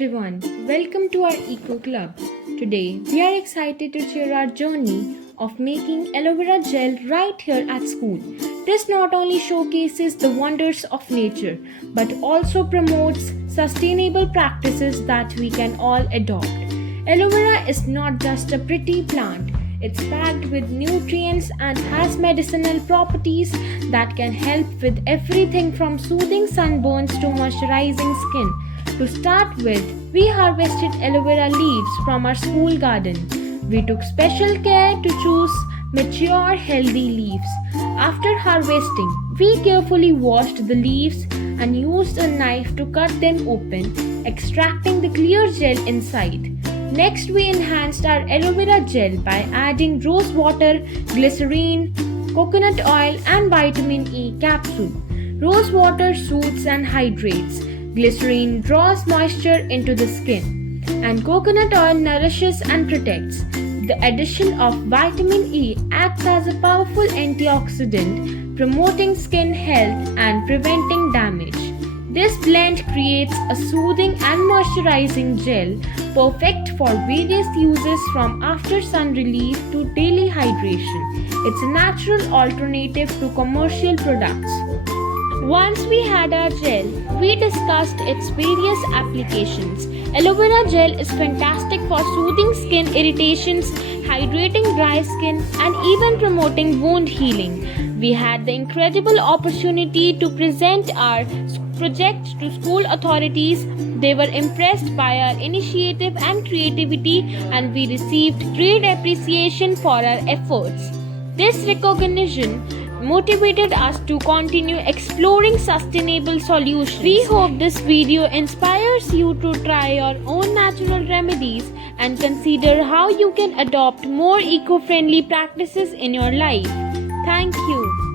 everyone, welcome to our Eco Club. Today we are excited to share our journey of making aloe vera gel right here at school. This not only showcases the wonders of nature but also promotes sustainable practices that we can all adopt. Aloe vera is not just a pretty plant, it's packed with nutrients and has medicinal properties that can help with everything from soothing sunburns to moisturizing skin. To start with, we harvested aloe vera leaves from our school garden. We took special care to choose mature, healthy leaves. After harvesting, we carefully washed the leaves and used a knife to cut them open, extracting the clear gel inside. Next, we enhanced our aloe vera gel by adding rose water, glycerine, coconut oil, and vitamin E capsule. Rose water soothes and hydrates. Glycerine draws moisture into the skin, and coconut oil nourishes and protects. The addition of vitamin E acts as a powerful antioxidant, promoting skin health and preventing damage. This blend creates a soothing and moisturizing gel, perfect for various uses from after sun relief to daily hydration. It's a natural alternative to commercial products. Once we had our gel, we discussed its various applications. Aloe vera gel is fantastic for soothing skin irritations, hydrating dry skin, and even promoting wound healing. We had the incredible opportunity to present our project to school authorities. They were impressed by our initiative and creativity, and we received great appreciation for our efforts. This recognition motivated us to continue exploring sustainable solutions. We hope this video inspires you to try your own natural remedies and consider how you can adopt more eco-friendly practices in your life. Thank you.